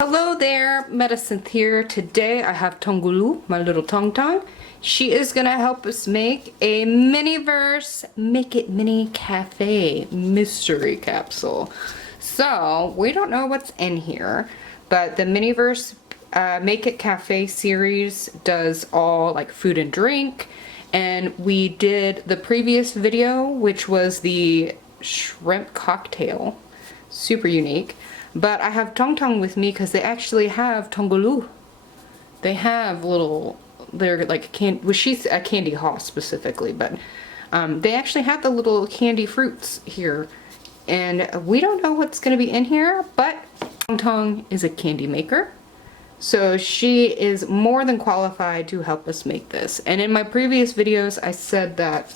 Hello there, Medicine here. Today I have Tongulu, my little Tong Tong. She is gonna help us make a mini-verse Make It Mini Cafe mystery capsule. So, we don't know what's in here, but the mini-verse Make It Cafe series does all like food and drink, and we did the previous video, which was the shrimp cocktail. Super unique. But I have Tong Tong with me because they actually have Tongulu. They have they're like well, she's a candy hoss specifically, but they actually have the little candy fruits here. And we don't know what's going to be in here, but Tong Tong is a candy maker. So she is more than qualified to help us make this. And in my previous videos, I said that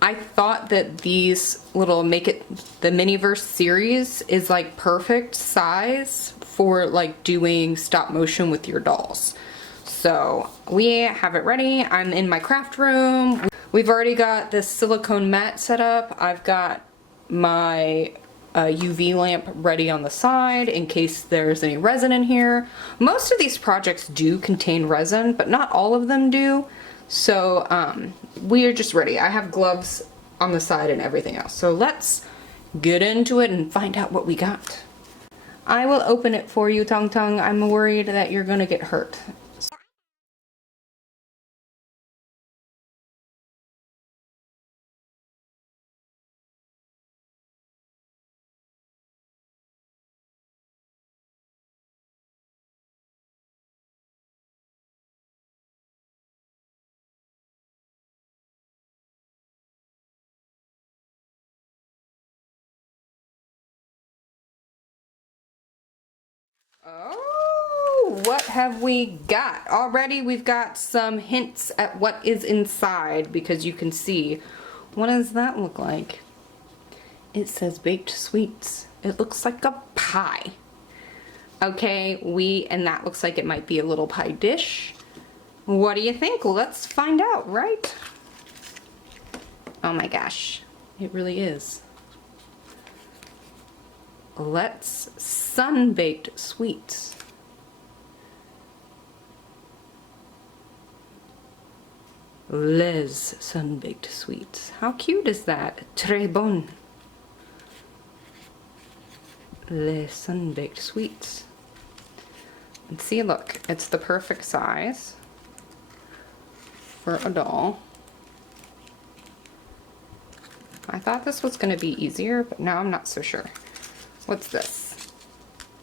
I thought that these little the Miniverse series is like perfect size for like doing stop motion with your dolls. So we have it ready. I'm in my craft room. We've already got this silicone mat set up. I've got my UV lamp ready on the side in case there's any resin in here. Most of these projects do contain resin, but not all of them do. So we are just ready. I have gloves on the side and everything else. So let's get into it and find out what we got. I will open it for you, Tong Tong. I'm worried that you're gonna get hurt. Oh, what have we got? Already we've got some hints at what is inside because you can see. What does that look like? It says baked sweets. It looks like a pie. Okay, and that looks like it might be a little pie dish. What do you think? Let's find out, right? Oh my gosh, it really is. Let's sun-baked sweets. Les sun-baked sweets. How cute is that? Très bon. Les sun-baked sweets. And see, look, it's the perfect size for a doll. I thought this was going to be easier, but now I'm not so sure. What's this?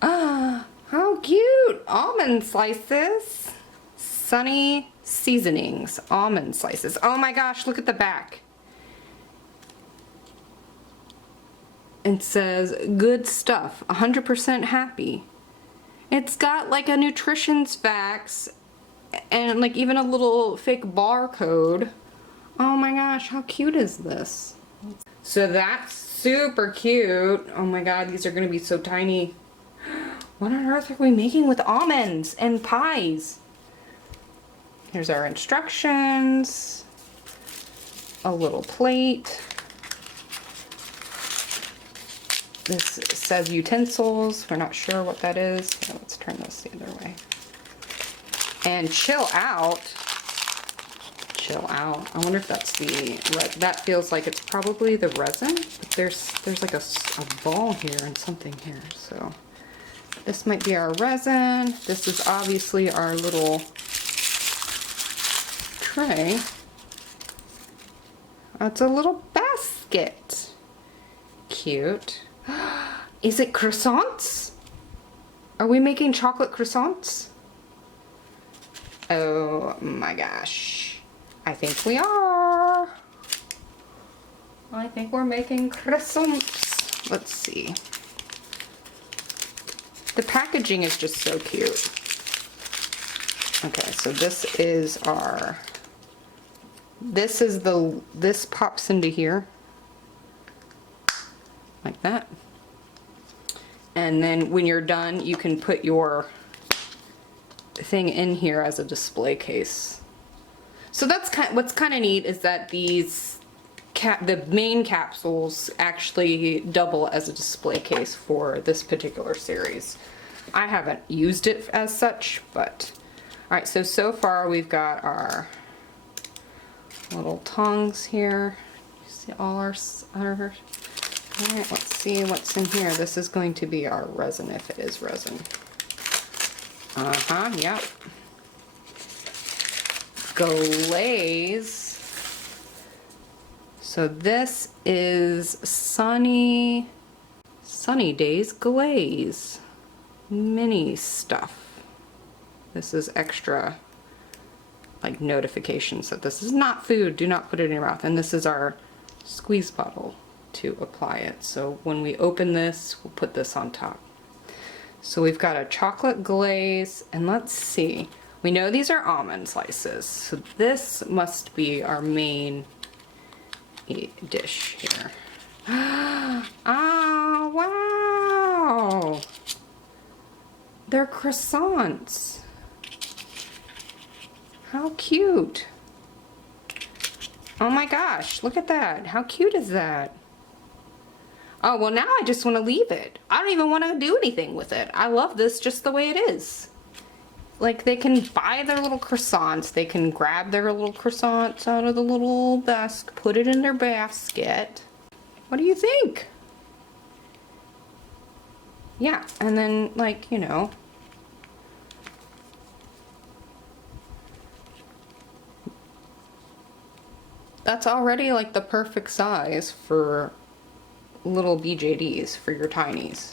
Ah, how cute! Almond slices. Sunny Seasonings. Almond slices. Oh my gosh, look at the back. It says, good stuff, 100% happy. It's got like a nutrition facts and like even a little fake barcode. Oh my gosh, how cute is this? So that's super cute. Oh my god, these are gonna be so tiny. What on earth are we making with almonds and pies? Here's our instructions. A little plate. This says utensils. We're not sure what that is. Here, let's turn this the other way. And chill out. Chill out. I wonder if that's that feels like it's probably the resin, but there's like a ball here and something here. So this might be our resin. This is obviously our little tray. It's a little basket. Cute. Is it croissants? Are we making chocolate croissants? Oh my gosh. I think we are. I think we're making croissants. Let's see. The packaging is just so cute. Okay, so this pops into here. Like that. And then when you're done, you can put your thing in here as a display case. So that's what's kind of neat is that the main capsules actually double as a display case for this particular series. I haven't used it as such, but all right, so far we've got our little tongs here. You see all our all right, let's see what's in here. This is going to be our resin, if it is resin. Yep. Glaze. So this is Sunny Days Glaze mini stuff. This is extra, like, notifications that this is not food, do not put it in your mouth. And this is our squeeze bottle to apply it. So when we open this, we'll put this on top. So we've got a chocolate glaze, and let's see. We know these are almond slices, so this must be our main dish here. Oh, wow! They're croissants. How cute. Oh my gosh, look at that. How cute is that? Oh, well, now I just want to leave it. I don't even want to do anything with it. I love this just the way it is. Like, they can buy their little croissants. They can grab their little croissants out of the little desk, put it in their basket. What do you think? Yeah, and then, like, you know, that's already like the perfect size for little BJDs, for your tinies.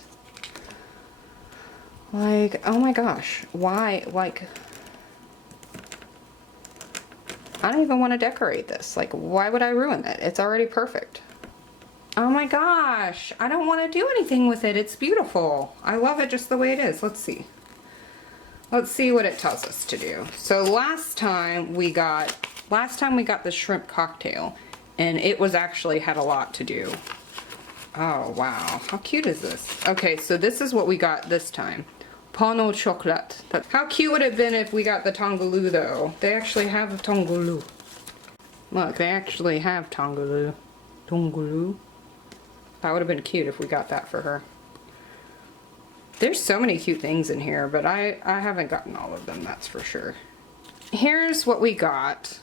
Like, oh my gosh, why, like, I don't even want to decorate this. Like, why would I ruin it? It's already perfect. Oh my gosh, I don't want to do anything with it. It's beautiful. I love it just the way it is. Let's see. Let's see what it tells us to do. So last time we got the shrimp cocktail, and it was actually had a lot to do. Oh wow, how cute is this? Okay, so this is what we got this time. Pain au chocolat. How cute would it have been if we got the Tongolu though? They actually have a Tongolu. Look, they actually have Tongolu. Tongolu. That would have been cute if we got that for her. There's so many cute things in here, but I haven't gotten all of them, that's for sure. Here's what we got.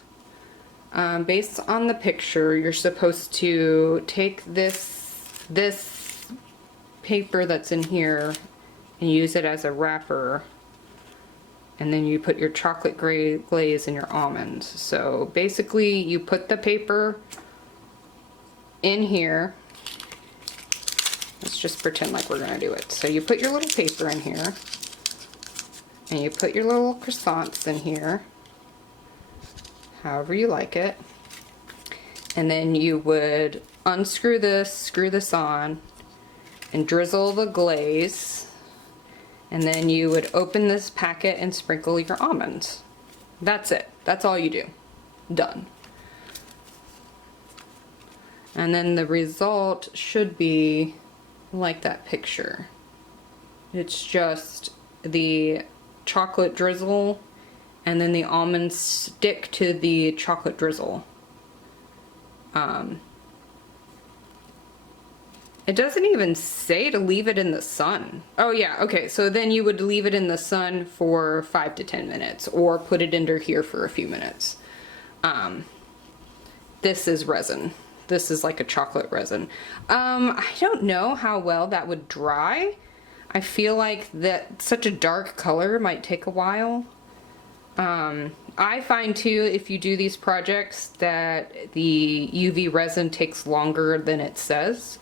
Based on the picture, you're supposed to take this paper that's in here and use it as a wrapper, and then you put your chocolate glaze and your almonds. So basically you put the paper in here. Let's just pretend like we're gonna do it. So you put your little paper in here, and you put your little croissants in here, however you like it, and then you would unscrew this, screw this on, and drizzle the glaze, and then you would open this packet and sprinkle your almonds. That's it. That's all you do. Done. And then the result should be like that picture. It's just the chocolate drizzle, and then the almonds stick to the chocolate drizzle. It doesn't even say to leave it in the sun. Oh yeah, okay, so then you would leave it in the sun for 5 to 10 minutes, or put it under here for a few minutes. This is resin. This is like a chocolate resin. I don't know how well that would dry. I feel like that such a dark color might take a while. I find too, if you do these projects, that the UV resin takes longer than it says.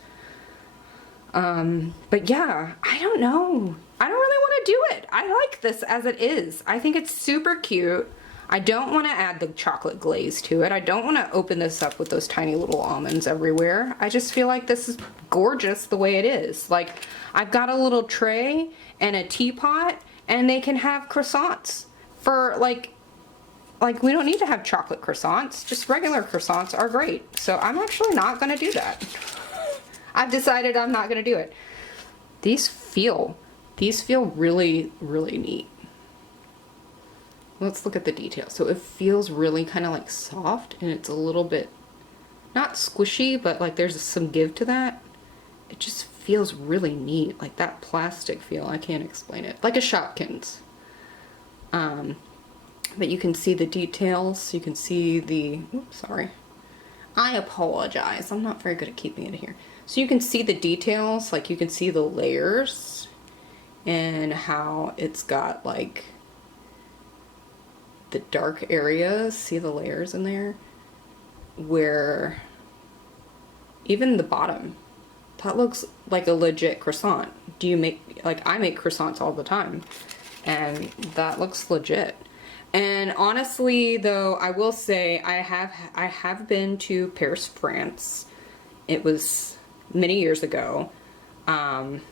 But yeah, I don't know. I don't really want to do it. I like this as it is. I think it's super cute. I don't want to add the chocolate glaze to it. I don't want to open this up with those tiny little almonds everywhere. I just feel like this is gorgeous the way it is. Like, I've got a little tray and a teapot, and they can have croissants for like we don't need to have chocolate croissants. Just regular croissants are great. So I'm actually not going to do that. I've decided I'm not going to do it. These feel really, really neat. Let's look at the details. So it feels really kind of like soft, and it's a little bit, not squishy, but like there's some give to that. It just feels really neat. Like that plastic feel, I can't explain it. Like a Shopkins. But you can see the details. You can see the, oops, sorry. I apologize. I'm not very good at keeping it here. So you can see the details, like you can see the layers and how it's got like the dark areas. See the layers in there? Where even the bottom, that looks like a legit croissant. Do you make, like I make croissants all the time and that looks legit. And honestly though, I will say I have been to Paris, France. It was many years ago. And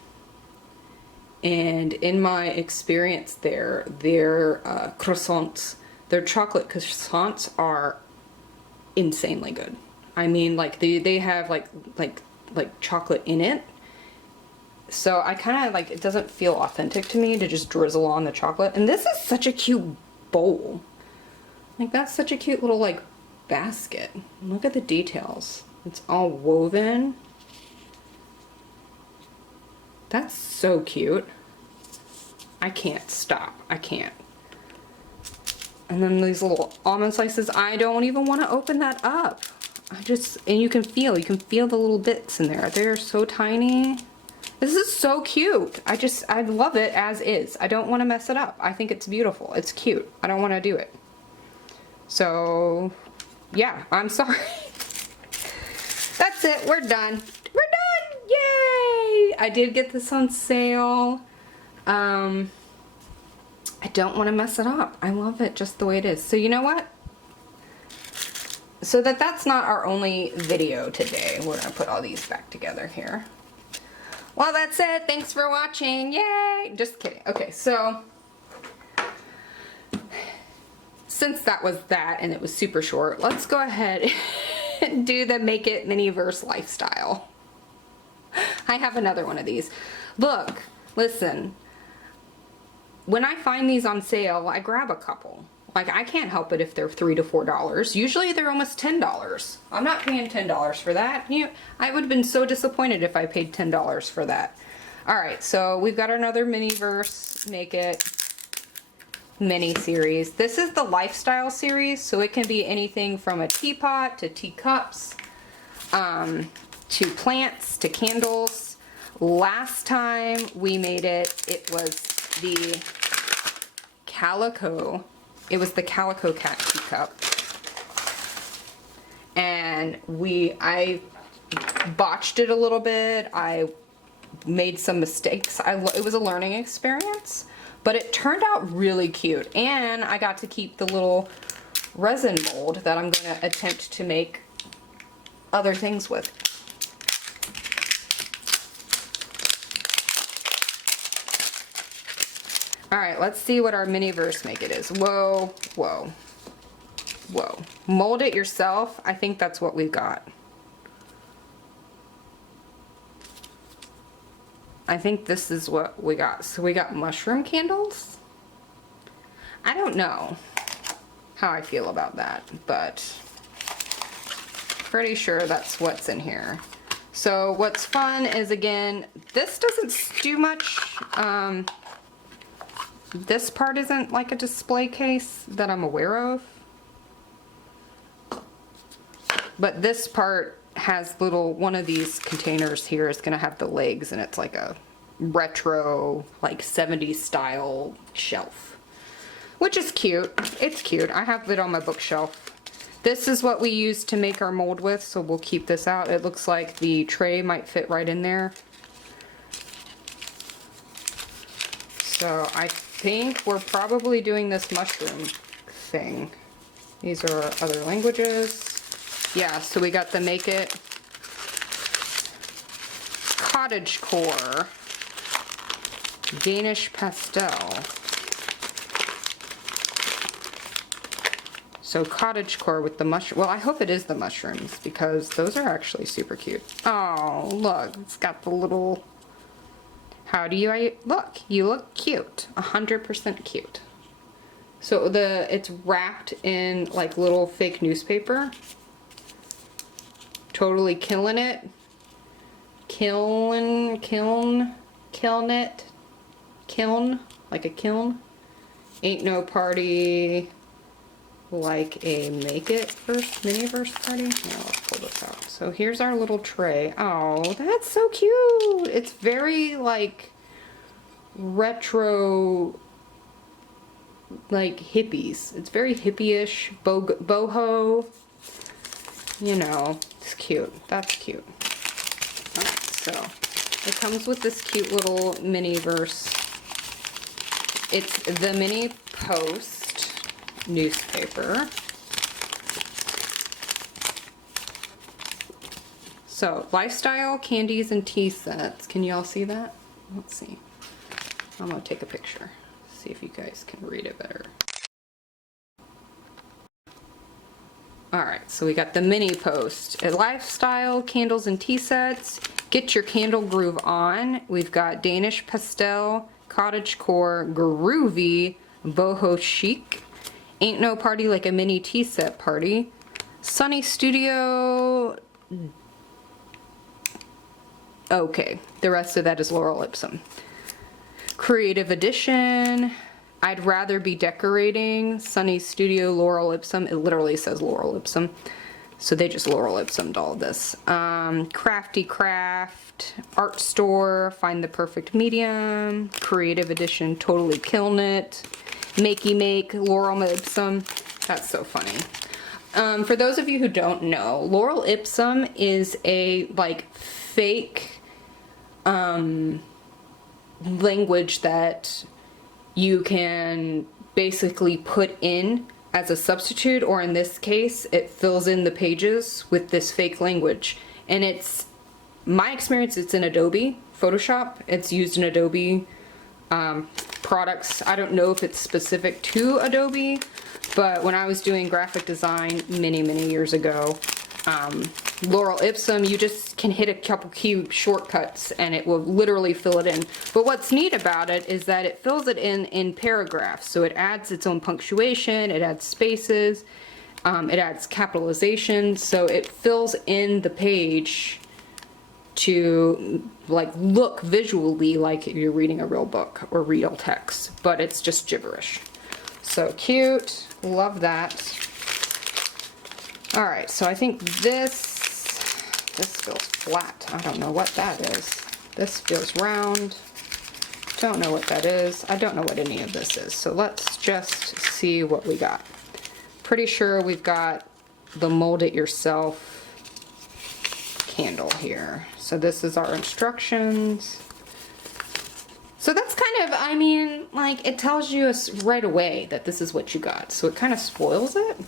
in my experience there, their croissants, their chocolate croissants are insanely good. I mean, like they have like chocolate in it. So I kind of like, it doesn't feel authentic to me to just drizzle on the chocolate. And this is such a cute bowl. Like that's such a cute little like basket. Look at the details. It's all woven. That's so cute. I can't stop. I can't. And then these little almond slices. I don't even want to open that up. And you can feel the little bits in there. They're so tiny. This is so cute. I love it as is. I don't want to mess it up. I think it's beautiful. It's cute. I don't want to do it. So, yeah, I'm sorry. That's it. We're done. We're done. Yay! I did get this on sale. I don't want to mess it up. I love it just the way it is. So you know what? So that's not our only video today. We're going to put all these back together here. Well, that's it. Thanks for watching. Yay! Just kidding. Okay, so since that was that and it was super short, let's go ahead and do the Make It Miniverse lifestyle. I have another one of these. Look, listen. When I find these on sale, I grab a couple. Like, I can't help it if they're $3 to $4. Usually they're almost $10. I'm not paying $10 for that. I would have been so disappointed if I paid $10 for that. Alright, so we've got another Miniverse Make It mini series. This is the lifestyle series, so it can be anything from a teapot to teacups, to plants, to candles. Last time we made it, it was the calico. It was the Calico Cat teacup. And I botched it a little bit. I made some mistakes. It was a learning experience, but it turned out really cute. And I got to keep the little resin mold that I'm going to attempt to make other things with. Alright, let's see what our Miniverse Make It is. Whoa, whoa, whoa. Mold it yourself. I think that's what we've got. I think this is what we got. So we got mushroom candles? I don't know how I feel about that, but pretty sure that's what's in here. So what's fun is, again, this doesn't do much. This part isn't like a display case that I'm aware of. But this part has one of these containers here is gonna have the legs, and it's like a retro, like 70s style shelf. Which is cute. It's cute. I have it on my bookshelf. This is what we use to make our mold with, so we'll keep this out. It looks like the tray might fit right in there. So I think we're probably doing this mushroom thing. These are other languages. Yeah, so we got the Make It Cottage Core Danish Pastel. So cottage core with the mushroom. Well, I hope it is the mushrooms because those are actually super cute. Oh, look, it's got the little... How do you look? You look cute. 100% cute. So it's wrapped in like little fake newspaper. Totally killing it. kiln, like a kiln. Ain't no party like a make it verse, mini verse party. Now let's pull this out. So here's our little tray. Oh, that's so cute. It's very like retro, like hippies. It's very hippie-ish, boho. You know, it's cute. That's cute. Alright, so it comes with this cute little mini verse. It's the Mini Post newspaper. So, lifestyle, candies, and tea sets. Can you all see that? Let's see. I'm gonna take a picture. See if you guys can read it better. Alright, so we got the Mini Post. A lifestyle, candles, and tea sets. Get your candle groove on. We've got Danish pastel, cottagecore, groovy, boho chic. Ain't no party like a mini tea set party. Sunny Studio. Okay, the rest of that is Laurel Ipsum. Creative Edition. I'd rather be decorating. Sunny Studio, Laurel Ipsum. It literally says Laurel Ipsum. So they just Laurel Ipsum'd all this. Crafty Craft, Art Store, Find the Perfect Medium, Creative Edition, Totally Killing It, Makey Make, Laurel Ipsum. That's so funny. For those of you who don't know, Laurel Ipsum is a like fake language that you can basically put in as a substitute, or in this case, it fills in the pages with this fake language. And it's, my experience, it's in Adobe Photoshop. It's used in Adobe products. I don't know if it's specific to Adobe, but when I was doing graphic design many years ago, Laurel Ipsum, you just can hit a couple key shortcuts and it will literally fill it in. But what's neat about it is that it fills it in paragraphs. So it adds its own punctuation, it adds spaces, it adds capitalization. So it fills in the page to like look visually like you're reading a real book or real text, but it's just gibberish. So cute, love that. All right, so I think this feels flat. I don't know what that is. This feels round. Don't know what that is. I don't know what any of this is. So let's just see what we got. Pretty sure we've got the mold it yourself candle here. So this is our instructions. So that's kind of, I mean, like it tells you right away that this is what you got. So it kind of spoils it.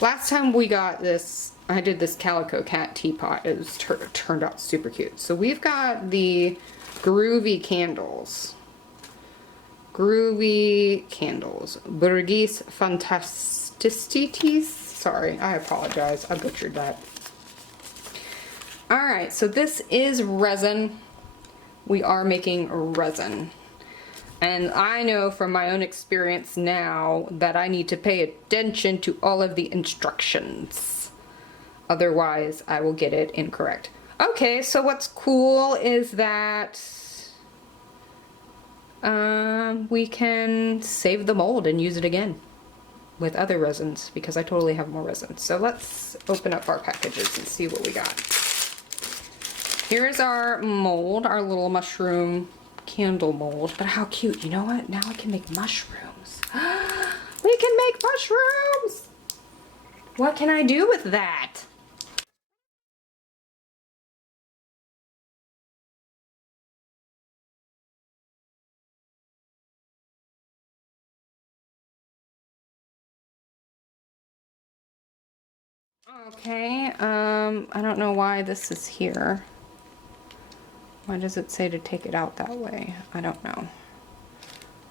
Last time we got this, I did this Calico Cat teapot. It was turned out super cute. So we've got the groovy candles. Groovy candles. Burgis Fantasticities. Sorry, I apologize. I butchered that. Alright, so this is resin. We are making resin. And I know from my own experience now that I need to pay attention to all of the instructions. Otherwise, I will get it incorrect. Okay, so what's cool is that we can save the mold and use it again with other resins because I totally have more resins. So let's open up our packages and see what we got. Here's our mold, our little mushroom candle mold. But how cute. You know what? Now I can make mushrooms. We can make mushrooms! What can I do with that? Okay, I don't know why this is here. Why does it say to take it out that way? I don't know.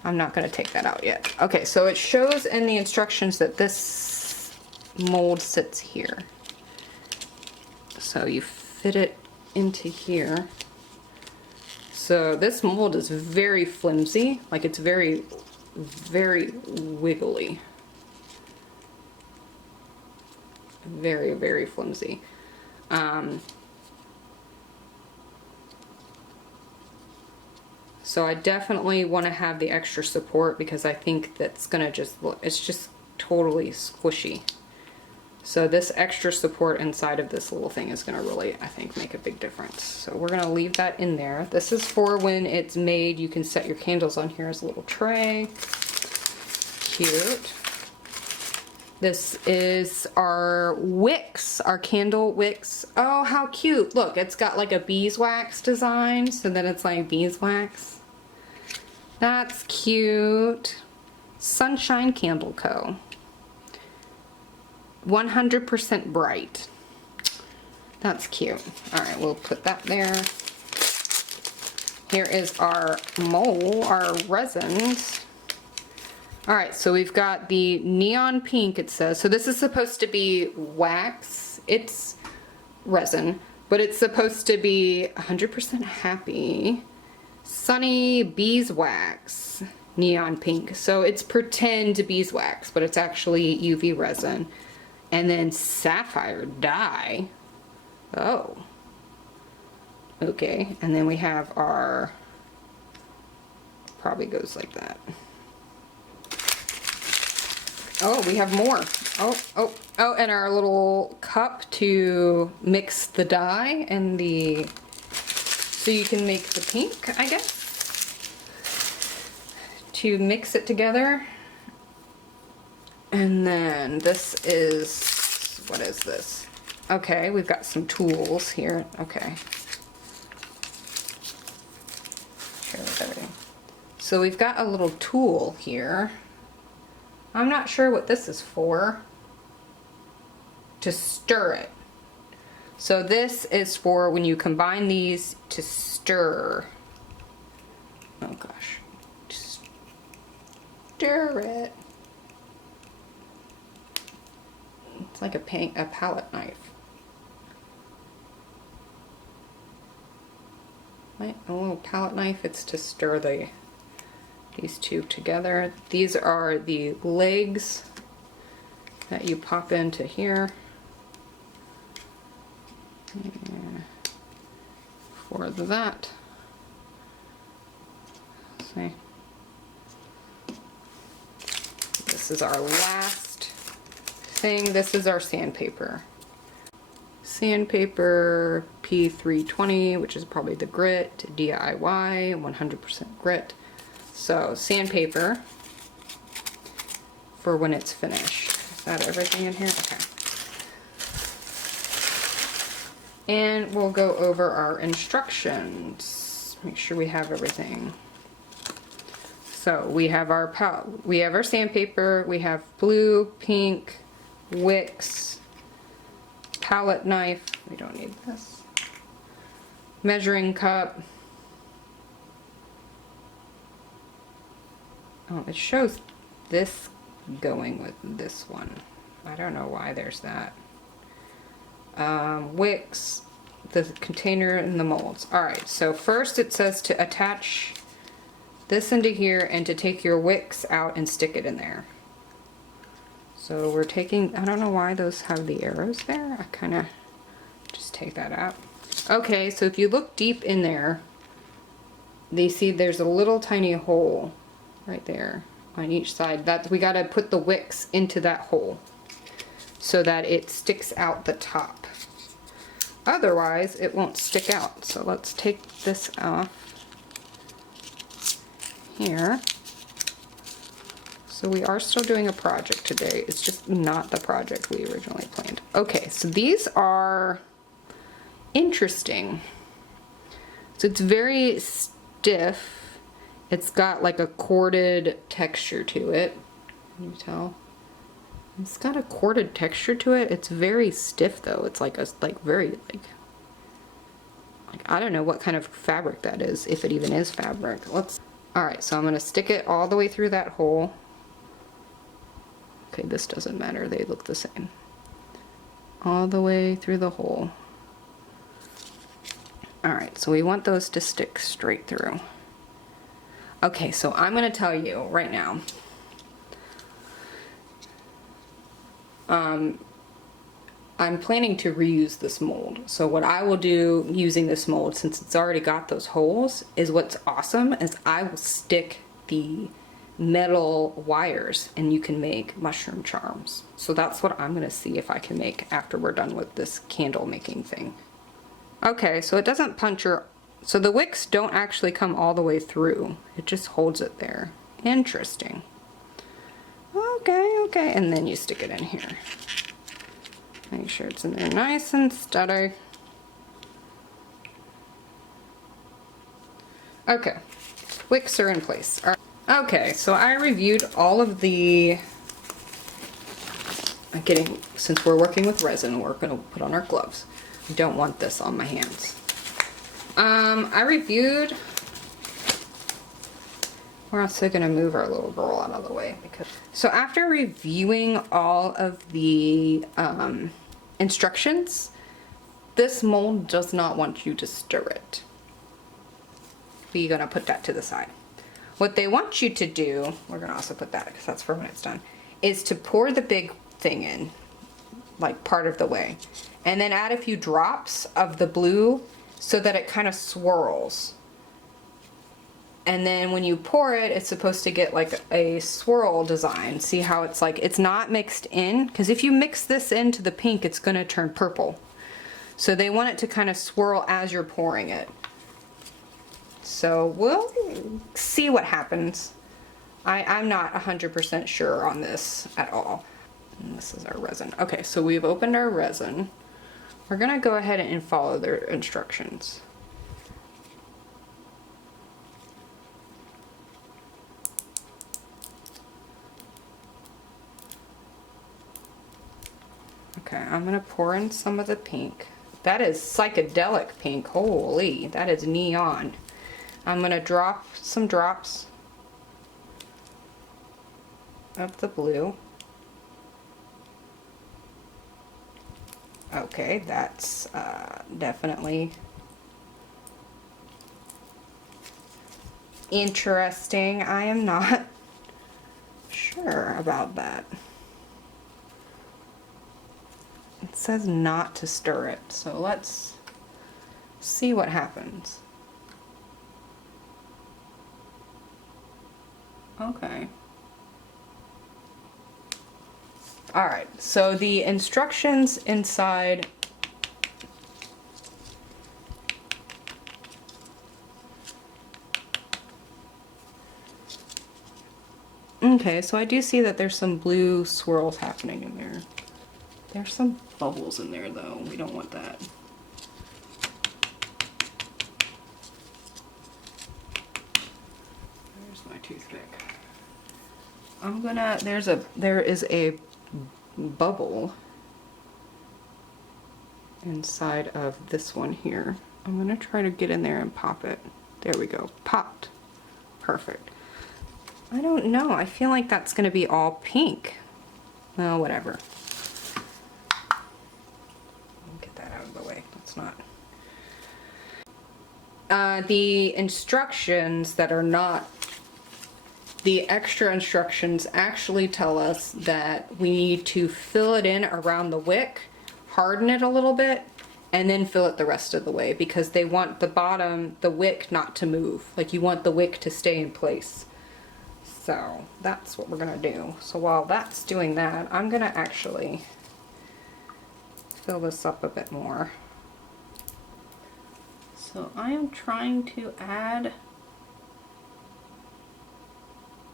I'm not going to take that out yet. Okay, so it shows in the instructions that this mold sits here. So you fit it into here. So this mold is very flimsy, like it's very wiggly. Very flimsy. So I definitely want to have the extra support because I think that's gonna just look, it's just totally squishy. So this extra support inside of this little thing is gonna really, I think, make a big difference. So we're gonna leave that in there. This is for when it's made. You can set your candles on here as a little tray. Cute. This is our wicks, our candle wicks. Oh, how cute. Look, it's got like a beeswax design, so that it's like beeswax. That's cute. Sunshine Candle Co. 100% bright. That's cute. All right, we'll put that there. Here is our mole, our resins. All right, so we've got the neon pink, it says. So this is supposed to be wax. It's resin, but it's supposed to be 100% happy. Sunny beeswax, neon pink. So it's pretend beeswax, but it's actually UV resin. And then sapphire dye. Oh. Okay, and then we have our, probably goes like that. Oh, we have more. Oh, and our little cup to mix the dye and the, so you can make the pink, I guess, to mix it together. And then this is, what is this? Okay, we've got some tools here. Okay. Share with everything. So we've got a little tool here. I'm not sure what this is for. To stir it. So this is for when you combine these to stir. Oh gosh. Just stir it. It's like a palette knife. Right? A little palette knife. It's to stir these two together. These are the legs that you pop into here. And for that. See. This is our last thing. This is our sandpaper. Sandpaper P320, which is probably the grit, DIY, 100% grit. So sandpaper for when it's finished. Is that everything in here? Okay. And we'll go over our instructions. Make sure we have everything. So we have our sandpaper, we have blue, pink, wicks, palette knife, we don't need this, measuring cup. Oh, it shows this going with this one. I don't know why there's that. Wicks, the container, and the molds. Alright, so first it says to attach this into here and to take your wicks out and stick it in there. So we're taking, I don't know why those have the arrows there. I kind of just take that out. Okay, so if you look deep in there, you see there's a little tiny hole right there on each side. That we got to put the wicks into that hole so that it sticks out the top. Otherwise, it won't stick out. So let's take this off here. So we are still doing a project today. It's just not the project we originally planned. Okay, so these are interesting. So it's very stiff. It's got like a corded texture to it. Can you tell? It's got a corded texture to it. It's very stiff though. It's like very I don't know what kind of fabric that is, if it even is fabric. Alright, so I'm gonna stick it all the way through that hole. Okay, this doesn't matter, they look the same. All the way through the hole. Alright, so we want those to stick straight through. Okay, so I'm gonna tell you right now. I'm planning to reuse this mold. So what I will do using this mold, since it's already got those holes, is what's awesome is I will stick the metal wires and you can make mushroom charms. So that's what I'm gonna see if I can make after we're done with this candle making thing. Okay, so it doesn't puncture, so the wicks don't actually come all the way through. It just holds it there. Interesting. Okay, and then you stick it in here. Make sure it's in there nice and steady. Okay, wicks are in place. All right. Okay, so I reviewed all of the, since we're working with resin, we're gonna put on our gloves. I don't want this on my hands. I reviewed, we're also gonna move our little girl out of the way so after reviewing all of the instructions, this mold does not want you to stir it. We're gonna put that to the side. What they want you to do, we're gonna also put that because that's for when it's done, is to pour the big thing in, like part of the way, and then add a few drops of the blue so that it kind of swirls. And then when you pour it, it's supposed to get like a swirl design. See how it's like, it's not mixed in? Because if you mix this into the pink, it's gonna turn purple. So they want it to kind of swirl as you're pouring it. So we'll see what happens. I'm not 100% sure on this at all. And this is our resin. Okay, so we've opened our resin. We're gonna go ahead and follow their instructions. Okay, I'm gonna pour in some of the pink. That is psychedelic pink, holy, that is neon. I'm gonna drop some drops of the blue. Okay, that's definitely interesting. I am not sure about that. It says not to stir it, so let's see what happens. Okay. Alright, so the instructions inside okay, so I do see that there's some blue swirls happening in there. There's some bubbles in there though, we don't want that. There's my toothpick. There is a bubble inside of this one here. I'm gonna try to get in there and pop it. There we go, popped. Perfect. I don't know, I feel like that's gonna be all pink. Well, whatever. Get that out of the way, that's not. The instructions that are not, the extra instructions actually tell us that we need to fill it in around the wick, harden it a little bit, and then fill it the rest of the way because they want the bottom, the wick not to move. Like you want the wick to stay in place. So that's what we're gonna do. So while that's doing that, I'm gonna actually fill this up a bit more. So I am trying to add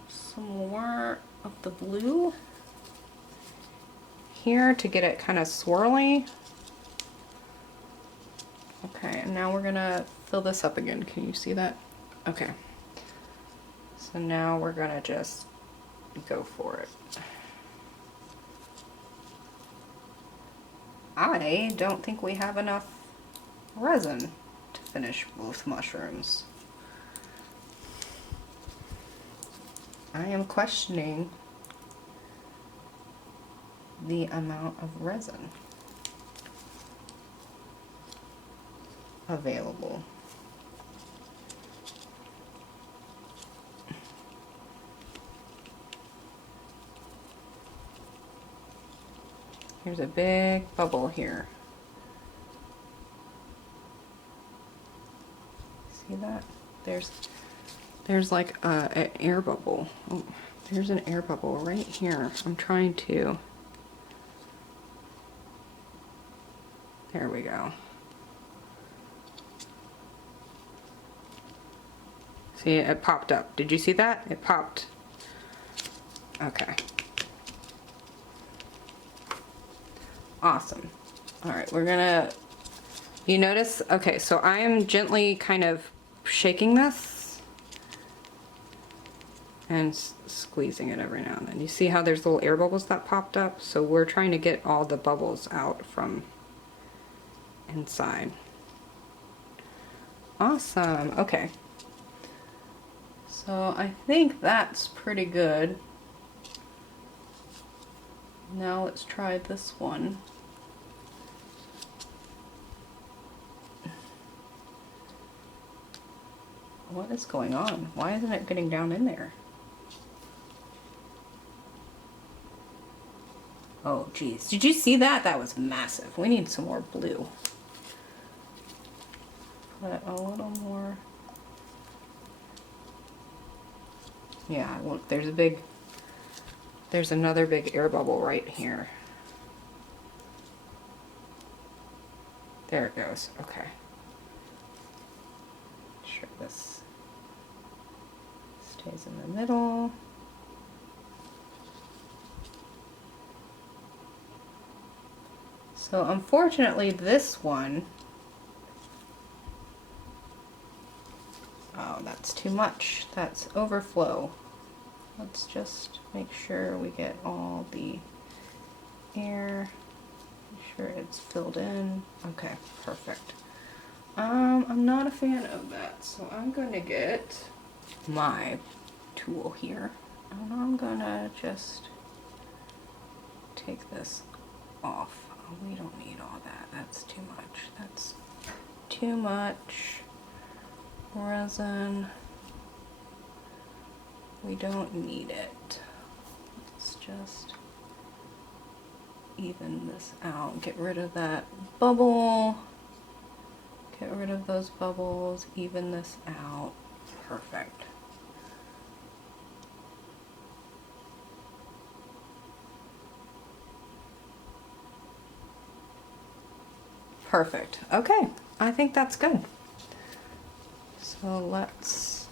some more of the blue here to get it kind of swirly. Okay, and now we're gonna fill this up again. Can you see that? Okay. So now we're gonna just go for it. I don't think we have enough resin to finish both mushrooms. I am questioning the amount of resin available. Here's a big bubble here. See that? There's like an air bubble. Oh, there's an air bubble right here. I'm trying to. There we go. See, it popped up. Did you see that? It popped. Okay. Awesome. All right, we're gonna, you notice, okay, so I am gently kind of shaking this and squeezing it every now and then. You see how there's little air bubbles that popped up? So we're trying to get all the bubbles out from inside. Awesome, okay. So I think that's pretty good. Now let's try this one. What is going on? Why isn't it getting down in there? Oh geez, did you see that? That was massive. We need some more blue. Put a little more. Yeah, look, there's another big air bubble right here. There it goes, okay. Make sure this stays in the middle. So unfortunately this one, oh, that's too much. That's overflow. Let's just make sure we get all the air, make sure it's filled in. Okay, perfect. I'm not a fan of that, so I'm gonna get my tool here and I'm gonna just take this off. Oh, we don't need all that. That's too much. That's too much resin. We don't need it. Let's just even this out. Get rid of that bubble. Get rid of those bubbles. Even this out. Perfect. Perfect. Okay, I think that's good. So let's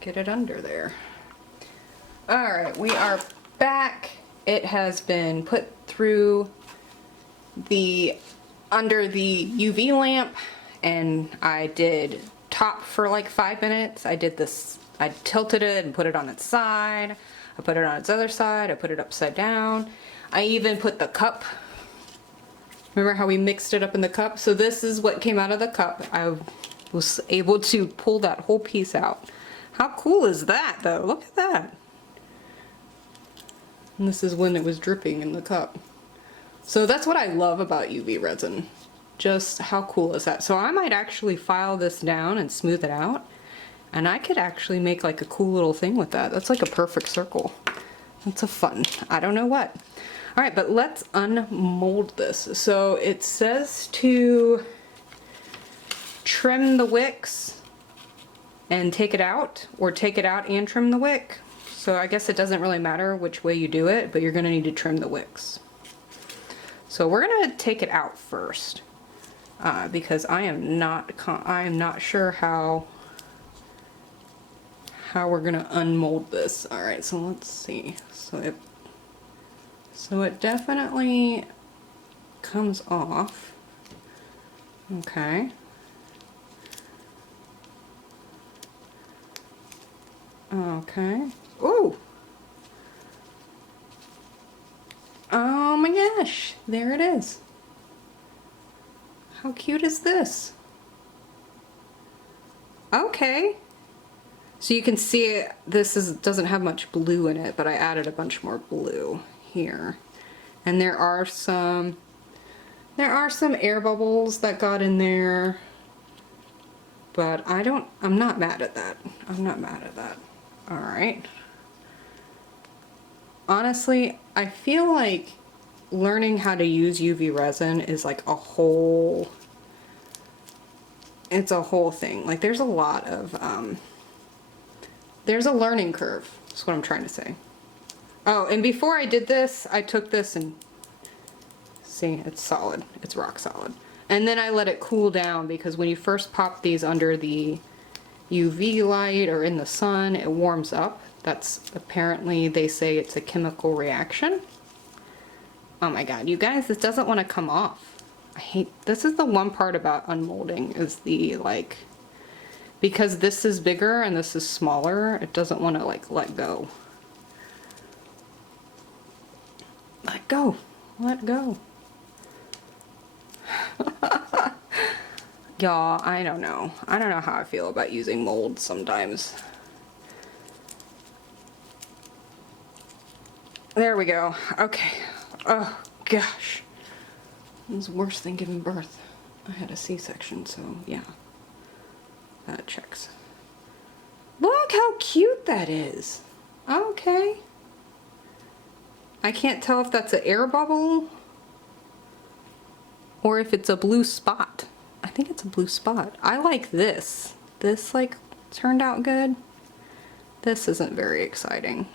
get it under there. All right, we are back. It has been put through under the UV lamp, and I did top for like 5 minutes. I did this, I tilted it and put it on its side. I put it on its other side. I put it upside down. I even put the cup. Remember how we mixed it up in the cup? So this is what came out of the cup. I was able to pull that whole piece out. How cool is that though? Look at that. And this is when it was dripping in the cup. So that's what I love about UV resin. Just how cool is that? So I might actually file this down and smooth it out. And I could actually make like a cool little thing with that. That's like a perfect circle. That's a fun, I don't know what. All right, but let's unmold this. So it says to trim the wicks and take it out, or take it out and trim the wick. So I guess it doesn't really matter which way you do it, but you're gonna need to trim the wicks. So we're gonna take it out first because I am not sure how we're gonna unmold this. All right, so let's see. So it definitely comes off. Okay. Okay. Ooh. Oh my gosh, there it is. How cute is this? Okay. So you can see it, doesn't have much blue in it, but I added a bunch more blue here. And there are some air bubbles that got in there, but I'm not mad at that. I'm not mad at that. All right. honestly, I feel like learning how to use UV resin is like a whole, it's a whole thing. Like there's a lot of, there's a learning curve, that's what I'm trying to say. Oh, and before I did this, I took this and, see, it's solid, it's rock solid. And then I let it cool down because when you first pop these under the UV light or in the sun, it warms up. That's apparently, they say it's a chemical reaction. Oh my god, you guys, this doesn't want to come off. I hate, this is the one part about unmolding, is the like, because this is bigger and this is smaller, it doesn't want to like let go. Let go, let go. Y'all, I don't know. I don't know how I feel about using molds sometimes. There we go. Okay. Oh, gosh. It's worse than giving birth. I had a C-section, so yeah. That checks. Look how cute that is. Okay. I can't tell if that's an air bubble or if it's a blue spot. I think it's a blue spot. I like this. This like turned out good. This isn't very exciting.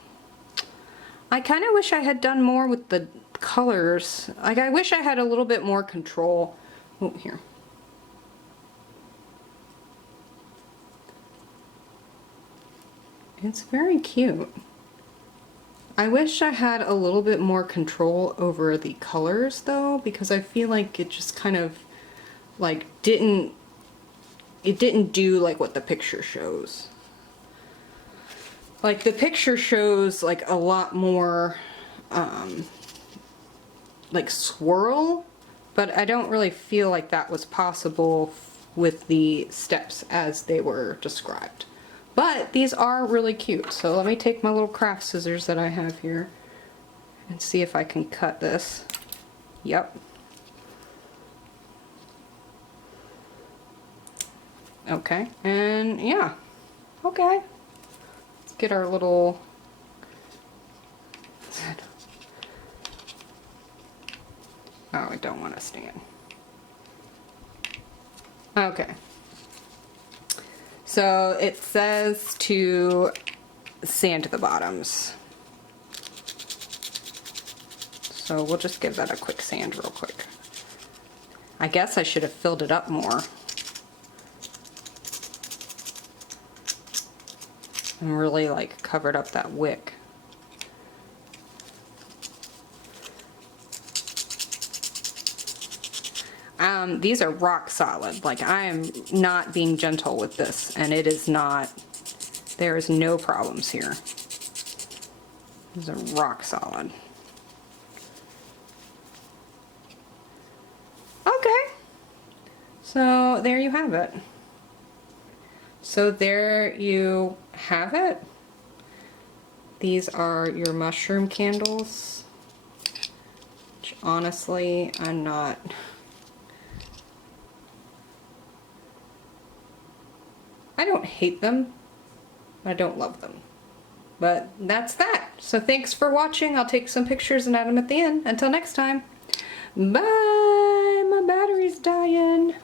I kind of wish I had done more with the colors. Like I wish I had a little bit more control. Oh, here. It's very cute. I wish I had a little bit more control over the colors though, because I feel like it just kind of like didn't do like what the picture shows. Like the picture shows like a lot more like swirl, but I don't really feel like that was possible with the steps as they were described. But these are really cute, so let me take my little craft scissors that I have here and see if I can cut this. Yep. Okay, and yeah, okay. Let's get our little... Oh, I don't want to stand. Okay. So it says to sand the bottoms. So we'll just give that a quick sand real quick. I guess I should have filled it up more. And really like covered up that wick. These are rock solid. Like I am not being gentle with this, and it is not, there is no problems here. These are rock solid. Okay. So there you have it. So there you have it. These are your mushroom candles, which honestly I'm not... I don't hate them, I don't love them. But that's that. So thanks for watching. I'll take some pictures and add them at the end. Until next time, bye! My battery's dying.